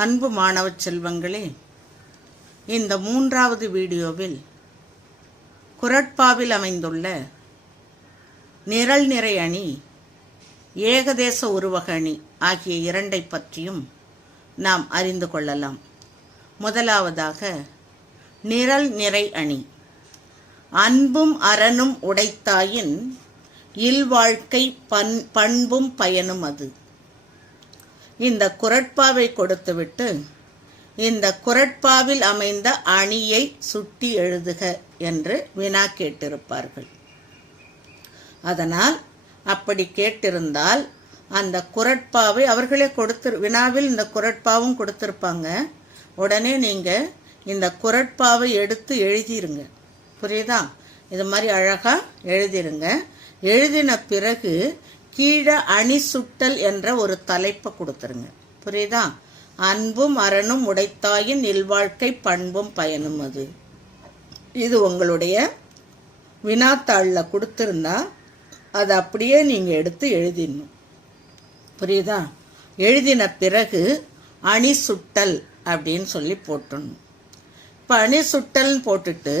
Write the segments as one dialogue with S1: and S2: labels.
S1: அன்பு மாணவ செல்வங்களே இந்த மூன்றாவது வீடியோவில் குரட்பாவில் அமைந்துள்ள நிரல் நிறை அணி ஏகதேச உருவக அணி ஆகிய இரண்டை பற்றியும் நாம் அறிந்து கொள்ளலாம். முதலாவதாக நிரல் நிறை அணி. அன்பும் அரணும் உடைத்தாயின் இல்வாழ்க்கை பண் பண்பும் பயனும் அது. இந்த குரட்பாவை கொடுத்துவிட்டு இந்த குரட்பாவில் அமைந்த அணியை சுட்டி எழுதுக என்று வினா கேட்டிருப்பார்கள். அதனால் அப்படி கேட்டிருந்தால் அந்த குரட்பாவை அவர்களே கொடுத்து வினாவில் இந்த குரட்பாவும் கொடுத்துருப்பாங்க. உடனே நீங்கள் இந்த குரட்பாவை எடுத்து எழுதிருங்க. புரியுதா? இது மாதிரி அழகாக எழுதிருங்க. எழுதின பிறகு கீழே அணி சுட்டல் என்ற ஒரு தலைப்பை கொடுத்துருங்க. புரியுதா? அன்பும் அரணும் உடைத்தாயின் இல்வாழ்க்கை பண்பும் பயனும் அது. இது உங்களுடைய வினாத்தாளில் கொடுத்துருந்தா அதை அப்படியே நீங்கள் எடுத்து எழுதிடணும். புரியுதா? எழுதின பிறகு அணி சுட்டல் அப்படின்னு சொல்லி போட்டுடணும். இப்போ அணி சுட்டல்னு போட்டுட்டு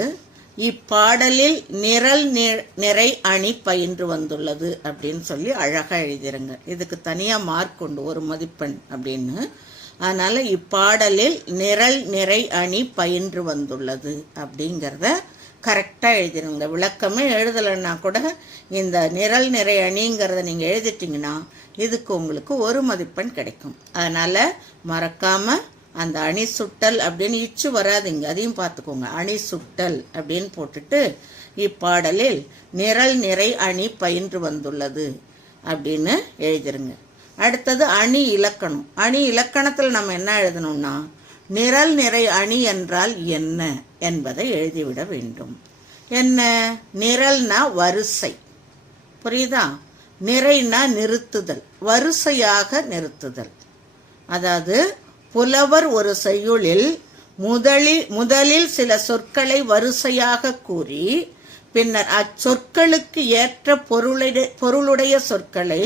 S1: இப்பாடலில் நிரல் நி- நிறை அணி பயின்று வந்துள்ளது அப்படின்னு சொல்லி அழகாக எழுதிருங்க. இதுக்கு தனியாக மார்க் உண்டு ஒரு மதிப்பெண் அப்படின்னு. அதனால் இப்பாடலில் நிரல் நிறை அணி பயின்று வந்துள்ளது அப்படிங்கிறத கரெக்டாக எழுதிருங்க. விளக்கமே எழுதலைன்னா கூட இந்த நிரல் நிறை அணிங்கிறத நீங்கள் எழுதிட்டிங்கன்னா இதுக்கு உங்களுக்கு ஒரு மதிப்பெண் கிடைக்கும். அதனால் மறக்காமல் அந்த அணி சுட்டல் அப்படின்னு இச்சு வராதுங்க. அதையும் பார்த்துக்கோங்க. அணி சுட்டல் அப்படின்னு போட்டுட்டு இப்பாடலில் நிரல் நிறை அணி பயின்று வந்துள்ளது அப்படின்னு எழுதிருங்க. அடுத்தது அணி இலக்கணம். அணி இலக்கணத்தில் நம்ம என்ன எழுதணும்னா நிரல் நிறை அணி என்றால் என்ன என்பதை எழுதிவிட வேண்டும். என்ன? நிரல்னா வரிசை. புரியுதா? நிறைனா நிறுத்துதல். வரிசையாக நிறுத்துதல். அதாவது புலவர் ஒரு செய்யுளில் முதலில் முதலில் சில சொற்களை வரிசையாக கூறி பின்னர் அச்சொற்களுக்கு ஏற்ற பொருளுடைய பொருளுடைய சொற்களை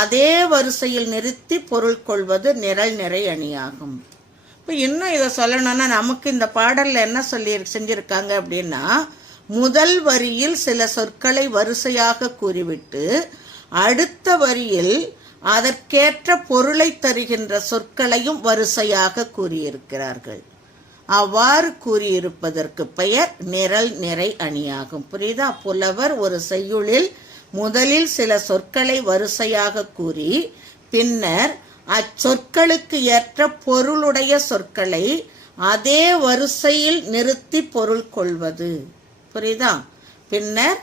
S1: அதே வரிசையில் நிறுத்தி பொருள் கொள்வது நிரல் நிறை அணியாகும். இப்போ இன்னும் இதை சொல்லணும்னா நமக்கு இந்த பாடலில் என்ன சொல்லி செஞ்சுருக்காங்க அப்படின்னா முதல் வரியில் சில சொற்களை வரிசையாக கூறிவிட்டு அடுத்த வரியில் அதற்கேற்ற பொருளை தருகின்ற சொற்களையும் வரிசையாக கூறியிருக்கிறார்கள். அவ்வாறு கூறியிருப்பதற்கு பெயர் நிரல் நிறை அணியாகும். புரியுதா? புலவர் ஒரு செய்யுளில் முதலில் சில சொற்களை வரிசையாக கூறி பின்னர் அச்சொற்களுக்கு ஏற்ற பொருளுடைய சொற்களை அதே வரிசையில் நிறுத்தி பொருள் கொள்வது. புரியுதா? பின்னர்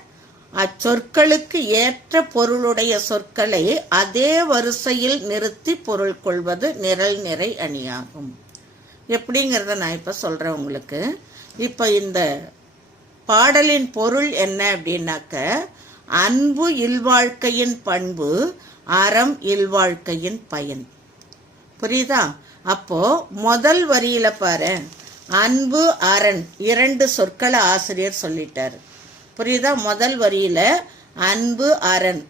S1: அச்சொற்களுக்கு ஏற்ற பொருளுடைய சொற்களை அதே வரிசையில் நிறுத்தி பொருள் கொள்வது நிரல் நிறை அணியாகும். எப்படிங்கிறத நான் இப்போ சொல்கிறேன் உங்களுக்கு. இப்போ இந்த பாடலின் பொருள் என்ன அப்படின்னாக்க அன்பு இல்வாழ்க்கையின் பண்பு அறம் இல்வாழ்க்கையின் பயன். புரியுதா? அப்போ முதல் வரியில பாரு. அன்பு அரண் இரண்டு சொற்களை ஆசிரியர் சொல்லிட்டாரு. புரியுதா? முதல் வரியில அன்பு அரண்.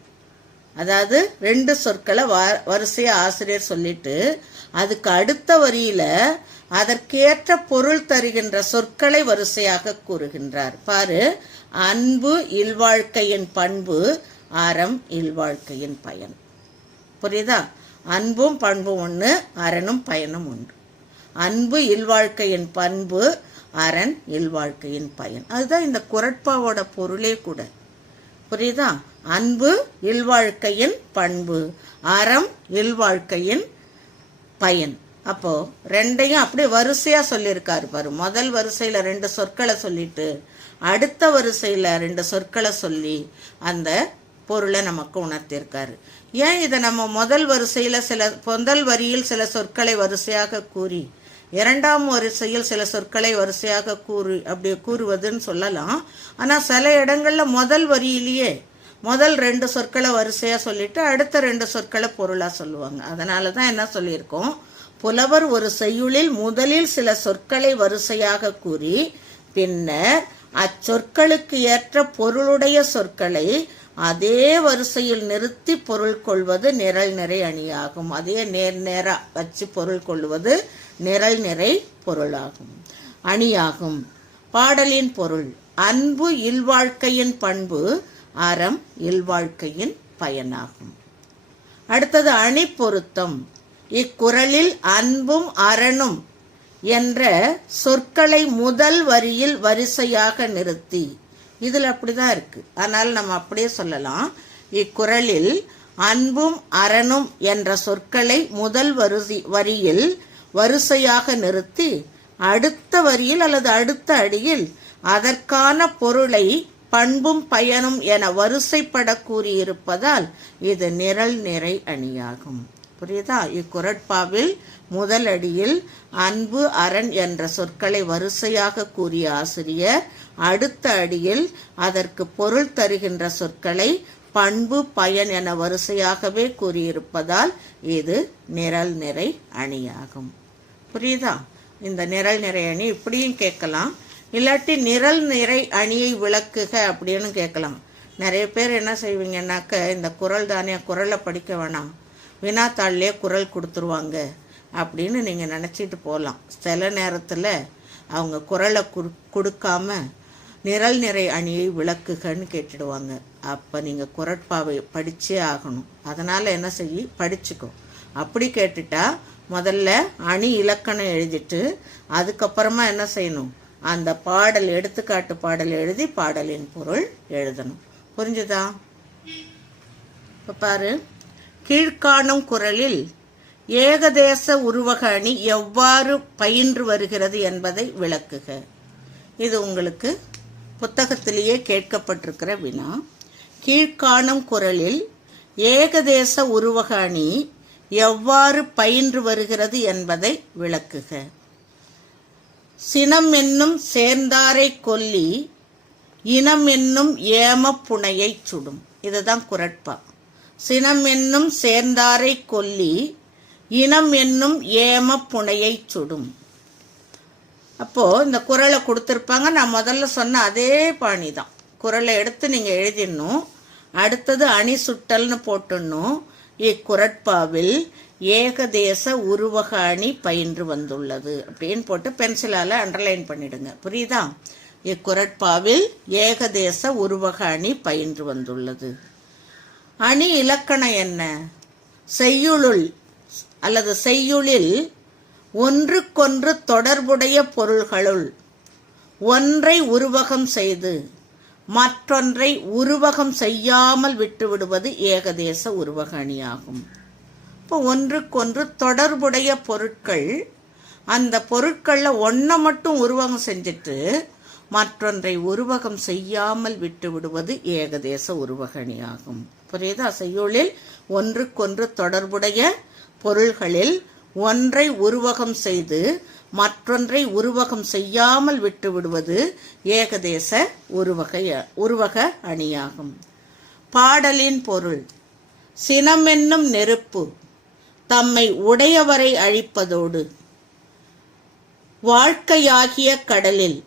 S1: அதாவது ரெண்டு சொற்களை வ- வரிசையா ஆசிரியர் சொல்லிட்டு அதுக்கு அடுத்த வரியில அதற்கேற்ற பொருள் தருகின்ற சொற்களை வரிசையாக கூறுகின்றார். பாரு அன்பு இல்வாழ்க்கையின் பண்பு அறம் இல்வாழ்க்கையின் பயன். புரியுதா? அன்பும் பண்பும் ஒன்று அரணும் பயனும் ஒன்று. அன்பு இல்வாழ்க்கையின் பண்பு அரண் இல்வாழ்க்கையின் பயன். அதுதான் இந்த குரட்பாவோட பொருளே கூட. புரியுதா? அன்பு இல்வாழ்க்கையின் பண்பு. அறம் இல்வாழ்க்கையின் பயன். அப்போ ரெண்டையும் அப்படியே வரிசையா சொல்லியிருக்காரு பாரு. முதல் வரிசையில ரெண்டு சொற்களை சொல்லிட்டு அடுத்த வரிசையில ரெண்டு சொற்களை சொல்லி அந்த பொருளை நமக்கு உணர்த்தியிருக்காரு. ஏன் இதை நம்ம முதல் வரிசையில சில முதல் வரியில் சில சொற்களை வரிசையாக கூறி இரண்டாம் வரிசையில் சில சொற்களை வரிசையாக கூறு அப்படி கூறுவதுன்னு சொல்லலாம். ஆனால் சில இடங்களில் முதல் வரியிலேயே முதல் ரெண்டு சொற்களை வரிசையாக சொல்லிட்டு அடுத்த ரெண்டு சொற்களை பொருளாக சொல்லுவாங்க. அதனால தான் என்ன சொல்லியிருக்கோம்? புலவர் ஒரு செய்யுளில் முதலில் சில சொற்களை வரிசையாக கூறி பின்னர் அச்சொற்களுக்கு ஏற்ற பொருளுடைய சொற்களை அதே வரிசையில் நிறுத்தி பொருள் கொள்வது நிரல் நிறை அணியாகும். அதே நேர் நேராக வச்சு பொருள் கொள்வது நிரல் நிறை பொருளாகும். அணியாகும். பாடலின் பொருள் அன்பு இல்வாழ்க்கையின் பண்பு அறம் இல்வாழ்க்கையின் பயனாகும். அடுத்தது அணி பொருத்தம். இக்குறளில் அன்பும் அரணும் என்ற சொற்களை முதல் வரியில் வரிசையாக நிறுத்தி. இதில் அப்படிதான் இருக்கு. ஆனால் நம்ம அப்படியே சொல்லலாம். இக்குறளில் அன்பும் அரணும் என்ற சொற்களை முதல் வரிசை வரியில் வரிசையாக நிறுத்தி அடுத்த வரியில் அல்லது அடுத்த அடியில் அதற்கான பொருளை பண்பும் பயனும் என வரிசைப்பட கூறியிருப்பதால் இது நிரல் நிறை அணியாகும். புரியுதா? இக்குரட்பாவில் முதல் அடியில் அன்பு அரண் என்ற சொற்களை வரிசையாக கூறிய ஆசிரியர் அடுத்த அடியில் அதற்கு பொருள் தருகின்ற சொற்களை பண்பு பயன் என வரிசையாகவே கூறியிருப்பதால் இது நிரல் நிறை அணியாகும். புரியுதா? இந்த நிரல் நிறை அணி இப்படியும் கேட்கலாம். இல்லாட்டி நிரல் நிறை அணியை விளக்குக அப்படின்னு கேட்கலாம். நிறைய பேர் என்ன செய்வீங்கன்னாக்க இந்த குரல் தானே குரலை படிக்க வேணாம். வினாத்தாள்லேயே குரல் கொடுத்துருவாங்க அப்படின்னு நீங்கள் நினச்சிட்டு போகலாம் சில நேரத்தில் அவங்க குரலை குடு கொடுக்காம நிரல் நிறை அணியை விளக்குகன்னு கேட்டுடுவாங்க. அப்போ நீங்கள் குரட்பாவை படித்தே ஆகணும். அதனால் என்ன செய்ய? படிச்சுக்கோ. அப்படி கேட்டுட்டா முதல்ல அணி இலக்கணம் எழுதிட்டு அதுக்கப்புறமா என்ன செய்யணும்? அந்த பாடல் எடுத்துக்காட்டு பாடல் எழுதி பாடலின் பொருள் எழுதணும். புரிஞ்சுதா? இப்போ பாரு. கீழ்காணும் குரலில் ஏகதேச உருவக அணி எவ்வாறு பயின்று வருகிறது என்பதை விளக்குக. இது உங்களுக்கு புத்தகத்திலேயே கேட்கப்பட்டிருக்கிற வினா கீழ்காணும் குரலில் ஏகதேச உருவக அணி எவ்வாறு பயின்று வருகிறது என்பதை விளக்குக. சினம் என்னும் சேர்ந்தாரை கொல்லி இனம் என்னும் ஏம புனையை சுடும். இதுதான் குரட்பா. சினம் என்னும் சேர்ந்தாரை கொல்லி இனம் என்னும் ஏம புனையை சுடும். அப்போது இந்த குரலை கொடுத்துருப்பாங்க. நான் முதல்ல சொன்ன அதே பாணி தான். குரலை எடுத்து நீங்கள் எழுதிடணும். அடுத்தது அணி சுட்டல்னு போட்டுடணும். இக்குரட்பாவில் ஏகதேச உருவக அணி பயின்று வந்துள்ளது அப்படின்னு போட்டு பென்சிலால் அண்டர்லைன் பண்ணிடுங்க. புரியுதா? இக்குரட்பாவில் ஏகதேச உருவக அணி பயின்று வந்துள்ளது. அணி இலக்கணம் என்ன? செய்யுளுள் அல்லது செய்யுளில் ஒன்றுக்கொன்று தொடர்புடைய பொருள்களுள். ஒன்றை உருவகம் செய்து மற்றொன்றை உருவகம் செய்யாமல் விட்டுவிடுவது ஏகதேச உருவக அணியாகும் இப்போ ஒன்றுக்கொன்று தொடர்புடைய பொருட்கள் அந்த பொருட்களில் ஒன்றை மட்டும் உருவகம் செஞ்சுட்டு மற்றொன்றை உருவகம் செய்யாமல் விட்டுவிடுவது ஏகதேச உருவகணியாகும். புரியுதா? செய்யுளில் ஒன்றுக்கொன்று தொடர்புடைய பொருள்களில் ஒன்றை உருவகம் செய்து மற்றொன்றை உருவகம் செய்யாமல் விட்டுவிடுவது ஏகதேச உருவக உருவக அணியாகும். பாடலின் பொருள் சினமென்னும் நெருப்பு தம்மை உடையவரை அழிப்பதோடு வாழ்க்கையாகிய கடலில்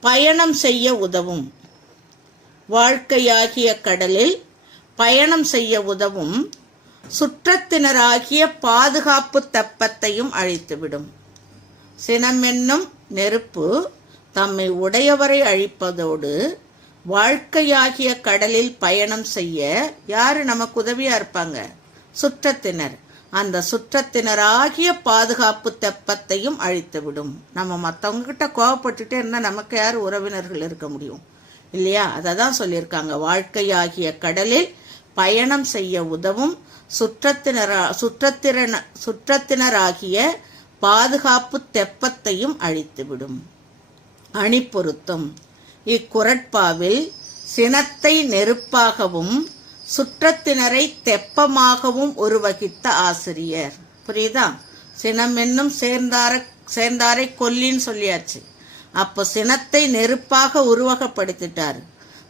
S1: பயணம் செய்ய உதவும். வாழ்க்கையாகிய கடலில் பயணம் செய்ய உதவும் சுற்றத்தினராகிய பாதுகாப்பு தெப்பத்தையும் அழித்துவிடும். சினமென்னும் நெருப்பு தம்மை உடையவரை அழிப்பதோடு வாழ்க்கையாகிய கடலில் பயணம் செய்ய யாரு நமக்கு உதவியா இருப்பாங்க? சுற்றத்தினர். அந்த சுற்றத்தினராகிய பாதுகாப்பு தெப்பத்தையும் அழித்துவிடும். நம்ம மற்றவங்க கிட்ட கோவப்பட்டுட்டே இருந்தால் நமக்கு யார் உறவினர்கள் இருக்க முடியும்? இல்லையா? அதை தான் சொல்லியிருக்காங்க. வாழ்க்கையாகிய கடலில் பயணம் செய்ய உதவும். சுற்றத்தினரா சுற்றத்திறன சுற்றத்தினராகிய பாதுகாப்பு தெப்பத்தையும் அழித்துவிடும். அணிப்பொருத்தம் இக்குரட்பாவில் சினத்தை நெருப்பாகவும் சுற்றத்தினரை தெப்பமாகவும் உருவகித்த ஆசிரியர். புரியுதா? சினம் என்னும் சேர்ந்தார சேர்ந்தாரை கொல்லின்னு சொல்லியாச்சு. அப்போ சினத்தை நெருப்பாக உருவகப்படுத்திட்டாரு.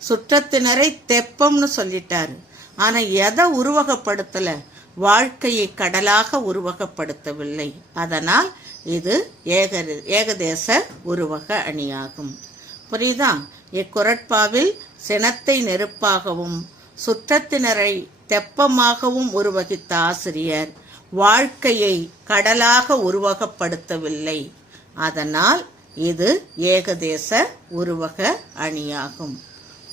S1: சுற்றத்தினரை தெப்பம்னு சொல்லிட்டாரு. ஆனா எதை உருவகப்படுத்தல? வாழ்க்கையை கடலாக உருவகப்படுத்தவில்லை. அதனால் இது ஏக ஏகதேச உருவக அணியாகும். புரியுதா? இக்குரட்பாவில் சினத்தை நெருப்பாகவும் சுற்றத்தினரை தெப்பமாகவும் உருவகித்த ஆசிரியர் வாழ்க்கையை கடலாக உருவகப்படுத்தவில்லை. அதனால் இது ஏகதேச உருவக அணியாகும்.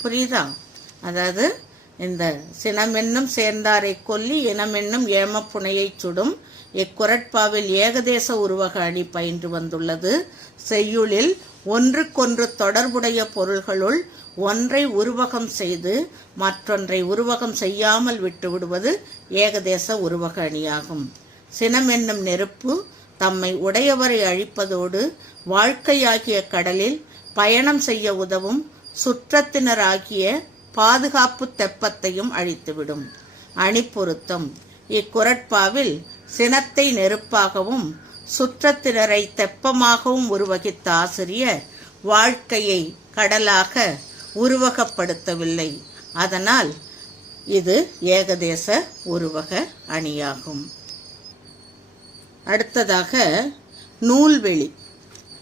S1: புரியுதா? அதாவது இந்த சினமென்னும் சேர்ந்தாரை கொல்லி இனமென்னும் ஏமப்புனையைச் சுடும். இக்குரட்பாவில் ஏகதேச உருவக அணி பயின்று வந்துள்ளது. செய்யுளில் ஒன்றுக்கொன்று தொடர்புடைய பொருள்களுள் ஒன்றை உருவகம் செய்து மற்றொன்றை உருவகம் செய்யாமல் விட்டுவிடுவது ஏகதேச உருவக அணியாகும். சினம் என்னும் நெருப்பு தம்மை உடையவரை அழிப்பதோடு வாழ்க்கையாகிய கடலில் பயணம் செய்ய உதவும் சுற்றத்தினராகிய பாதுகாப்பு தெப்பத்தையும் அழித்துவிடும். அணிப்பொருத்தம் இக்குரட்பாவில் சினத்தை நெருப்பாகவும் சுற்றத்தினரை தெப்பமாகவும் உருவகித்த ஆசிரியர் வாழ்க்கையை கடலாக உருவகப்படுத்தவில்லை. அதனால் இது ஏகதேச உருவக அணியாகும். அடுத்ததாக நூல்வெளி.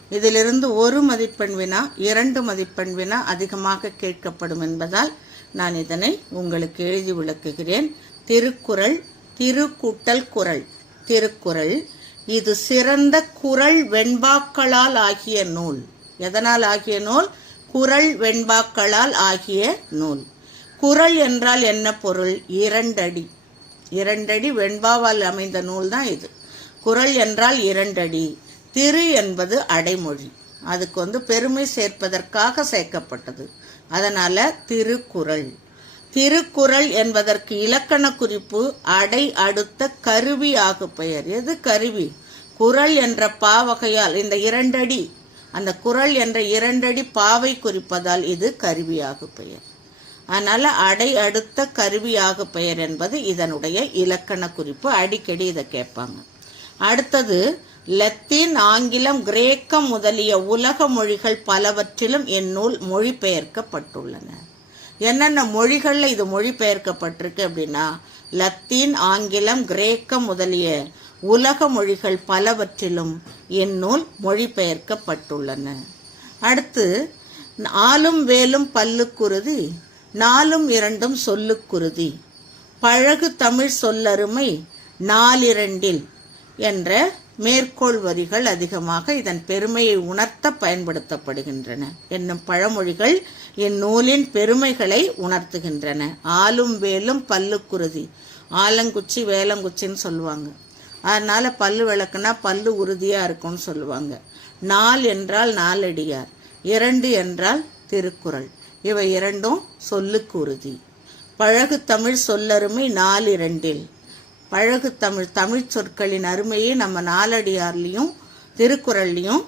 S1: இதிலிருந்து ஒரு மதிப்பெண் வினா இரண்டு மதிப்பெண் வினா அதிகமாக கேட்கப்படும் என்பதால் நான் இதனை உங்களுக்கு எழுதி விளக்குகிறேன். திருக்குறள் திருக்கூட்டல் குறள். திருக்குறள் இது சிறந்த குறள் வெண்பாக்களால் ஆகிய நூல். எதனால் ஆகிய நூல்? குறள் வெண்பாக்களால் ஆகிய நூல். குறள் என்றால் என்ன பொருள்? இரண்டடி. இரண்டடி வெண்பாவால் அமைந்த நூல் தான் இது. குறள் என்றால் இரண்டடி. திரு என்பது அடைமொழி. அதுக்கு வந்து பெருமை சேர்ப்பதற்காக சேர்க்கப்பட்டது. அதனால திருக்குறள். திருக்குறள் என்பதற்கு இலக்கண குறிப்பு அடை அடுத்த கருவி ஆகு பெயர். எது கருவி? குறள் என்ற பாவகையால் இந்த இரண்டடி அந்த குறள் என்ற இரண்டடி பாவை குறிப்பதால் இது கருவியாகு பெயர். அதனால அடை அடுத்த கருவியாகு பெயர் என்பது இதனுடைய இலக்கண குறிப்பு. அடிக்கடி இதை கேட்பாங்க. அடுத்தது லத்தீன் ஆங்கிலம் கிரேக்கம் முதலிய உலக மொழிகள் பலவற்றிலும் இந்நூல் மொழிபெயர்க்கப்பட்டுள்ளன. என்னென்ன மொழிகளில் இது மொழிபெயர்க்கப்பட்டிருக்கு அப்படின்னா லத்தீன் ஆங்கிலம் கிரேக்கம் முதலிய உலக மொழிகள் பலவற்றிலும் இந்நூல் மொழிபெயர்க்கப்பட்டுள்ளன. அடுத்து ஆலும் வேலும் பல்லுக்குருதி நாலும் இரண்டும் சொல்லுக்குருதி. பழகு தமிழ் சொல்லருமை நாலிரண்டில் என்ற மேற்கோள் வரிகள் அதிகமாக இதன் பெருமையை உணர்த்த பயன்படுத்தப்படுகின்றன. என்னும் பழமொழிகள் இந்நூலின் பெருமைகளை உணர்த்துகின்றன. ஆலும் வேலும் பல்லுக்குருதி. ஆலங்குச்சி வேலங்குச்சின்னு சொல்லுவாங்க. அதனால பல்லு விளக்குனா பல்லு உறுதியா இருக்கும்னு சொல்லுவாங்க. நாள் என்றால் நாலடியார் இரண்டு என்றால் திருக்குறள். இவை இரண்டும் சொல்லுக்கு உறுதி பழகு தமிழ் சொல்லருமை நாலிரண்டில் பழகு தமிழ் தமிழ் சொற்களின் அருமையை நம்ம நாலடியார்லையும் திருக்குறள்லையும்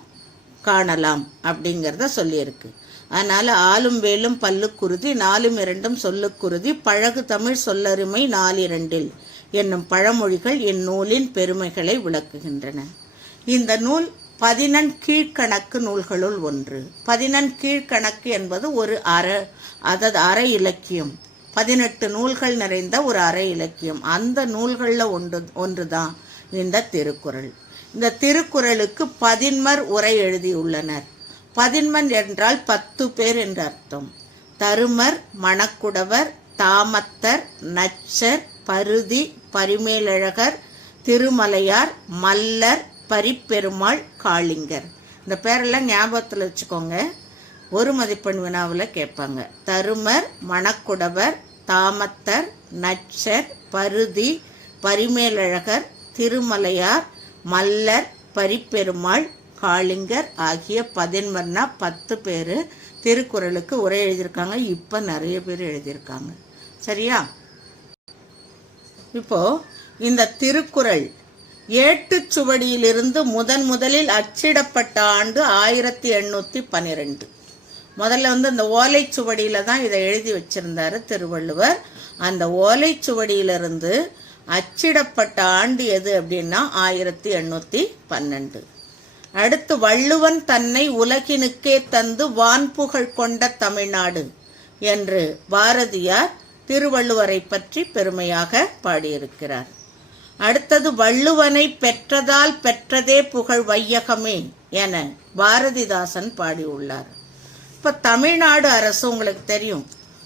S1: காணலாம் அப்படிங்கிறத சொல்லியிருக்கு. அதனால் ஆளும் வேலும் பல்லுக்குருதி நாலும் இரண்டும் சொல்லுக்குருதி பழகு தமிழ் சொல்லருமை நாலிரண்டில் என்னும் பழமொழிகள் இந்நூலின் பெருமைகளை விளக்குகின்றன. இந்த நூல் பதினெண் கீழ்கணக்கு நூல்களுள் ஒன்று. பதினெண் கீழ்கணக்கு என்பது ஒரு அற அதாவது அற இலக்கியம். பதினெட்டு நூல்கள் நிறைந்த ஒரு அறை இலக்கியம். அந்த நூல்களில் ஒன்று ஒன்றுதான் இந்த திருக்குறள். இந்த திருக்குறளுக்கு பதின்மர் உரை எழுதியுள்ளனர். பதின்மன் என்றால் பத்து பேர் என்று அர்த்தம். தருமர் மணக்குடவர் தாமத்தர் நச்சர் பருதி பரிமேலழகர் திருமலையார் மல்லர் பரிப்பெருமாள் காளிங்கர். இந்த பேரெல்லாம் ஞாபகத்தில் வச்சுக்கோங்க. ஒரு மதிப்பெண் வினாவில் கேட்பாங்க. தருமர் மணக்குடவர் தாமத்தர் நச்சர் பருதி பரிமேலழகர் திருமலையார் மல்லர் பரிப்பெருமாள் காளிங்கர் ஆகிய பதின்மர்னா பத்து பேர் திருக்குறளுக்கு உரை எழுதியிருக்காங்க. இப்போ நிறைய பேர் எழுதியிருக்காங்க. சரியா? இப்போ இந்த திருக்குறள் ஏட்டுச் சுவடியிலிருந்து முதன் முதலில் அச்சிடப்பட்ட ஆண்டு ஆயிரத்தி எண்ணூற்றி பன்னிரெண்டு முதல்ல வந்து அந்த ஓலைச்சுவடியில் தான் இதை எழுதி வச்சிருந்தாரு திருவள்ளுவர். அந்த ஓலைச்சுவடியிலிருந்து அச்சிடப்பட்ட ஆண்டு எது அப்படின்னா ஆயிரத்தி எண்ணூற்றி பன்னெண்டு. அடுத்து வள்ளுவன் தன்னை உலகினுக்கே தந்து வான்புகழ் கொண்ட தமிழ்நாடு என்று பாரதியார் திருவள்ளுவரை பற்றி பெருமையாக பாடியிருக்கிறார். அடுத்தது வள்ளுவனை பெற்றதால் பெற்றதே புகழ் வையகமே என பாரதிதாசன் பாடியுள்ளார். இப்போ தமிழ்நாடு அரசு உங்களுக்கு தெரியும்.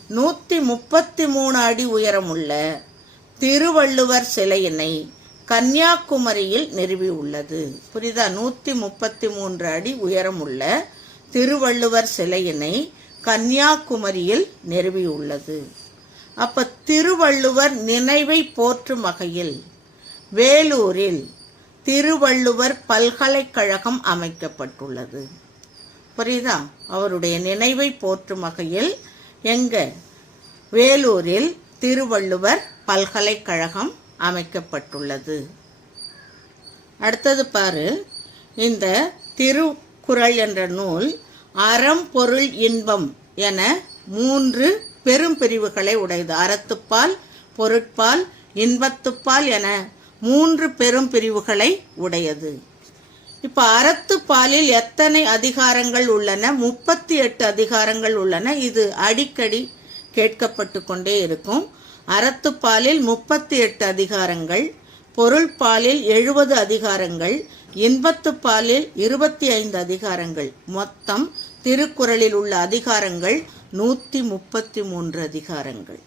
S1: நூற்றி முப்பத்தி மூணு அடி உயரமுள்ள திருவள்ளுவர் சிலையினை கன்னியாகுமரியில் நிறுவியுள்ளது புரியுதா? நூற்றி முப்பத்தி மூன்று அடி உயரமுள்ள திருவள்ளுவர் சிலையினை கன்னியாகுமரியில் நிறுவியுள்ளது அப்ப திருவள்ளுவர் நினைவை போற்றும் வகையில் வேலூரில் திருவள்ளுவர் பல்கலைக்கழகம் அமைக்கப்பட்டுள்ளது. புரியுதா? அவருடைய நினைவை போற்றும் வகையில் எங்க? வேலூரில் திருவள்ளுவர் பல்கலைக்கழகம் அமைக்கப்பட்டுள்ளது. அடுத்தது பாரு. இந்த திருக்குறள் என்ற நூல் அறம் பொருள் இன்பம் என மூன்று பெரும் பிரிவுகளை உடையது. அறத்துப்பால் பொருட்பால் இன்பத்துப்பால் என மூன்று பெரும் பிரிவுகளை உடையது. இப்ப அறத்துப்பாலில் எத்தனை அதிகாரங்கள் உள்ளன? முப்பத்தி எட்டு அதிகாரங்கள் உள்ளன. இது அடிக்கடி கேட்கப்பட்டு கொண்டே இருக்கும். அறத்துப்பாலில் முப்பத்தி எட்டு அதிகாரங்கள் பொருள்பாலில் எழுபது அதிகாரங்கள் இன்பத்துப்பாலில் இருபத்தி ஐந்து அதிகாரங்கள். மொத்தம் திருக்குறளில் உள்ள அதிகாரங்கள் நூத்தி முப்பத்தி மூன்று அதிகாரங்கள்.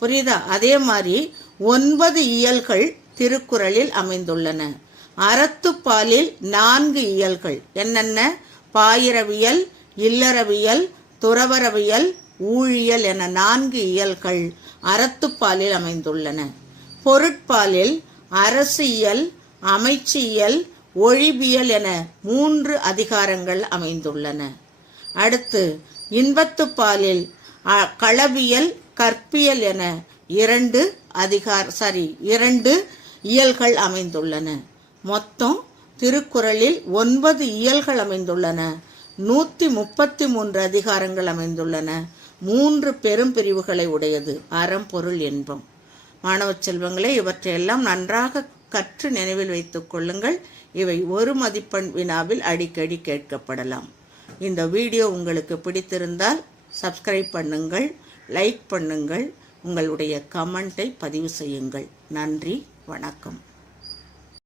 S1: புரியுதா? அதே மாதிரி ஒன்பது இயல்கள் திருக்குறளில் அமைந்துள்ளன. அறத்துப்பாலில் நான்கு இயல்கள். என்னென்ன? பாயிரவியல் இல்லறவியல் துறவரவியல் ஊழியல் என நான்கு இயல்கள் அறத்துப்பாலில் அமைந்துள்ளன. பொருட்பாலில் அரசியல் அமைச்சியல் ஒழிபியல் என மூன்று அதிகாரங்கள் அமைந்துள்ளன. அடுத்து இன்பத்துப்பாலில் அ- களவியல் கற்பியல் என இரண்டு அதிகார சாரி இரண்டு இயல்கள் அமைந்துள்ளன. மொத்தம் திருக்குறளில் ஒன்பது இயல்கள் அமைந்துள்ளன. நூற்றி முப்பத்தி மூன்று அதிகாரங்கள் அமைந்துள்ளன. மூன்று பெரும் பிரிவுகளை உடையது. அறம் பொருள் இன்பம். மாணவ செல்வங்களே இவற்றையெல்லாம் நன்றாக கற்று நினைவில் வைத்துக் கொள்ளுங்கள். இவை ஒரு மதிப்பெண் வினாவில் அடிக்கடி கேட்கப்படலாம். இந்த வீடியோ உங்களுக்கு பிடித்திருந்தால் சப்ஸ்கிரைப் பண்ணுங்கள் லைக் பண்ணுங்கள் உங்களுடைய கமெண்ட்டை பதிவு செய்யுங்கள். நன்றி வணக்கம்.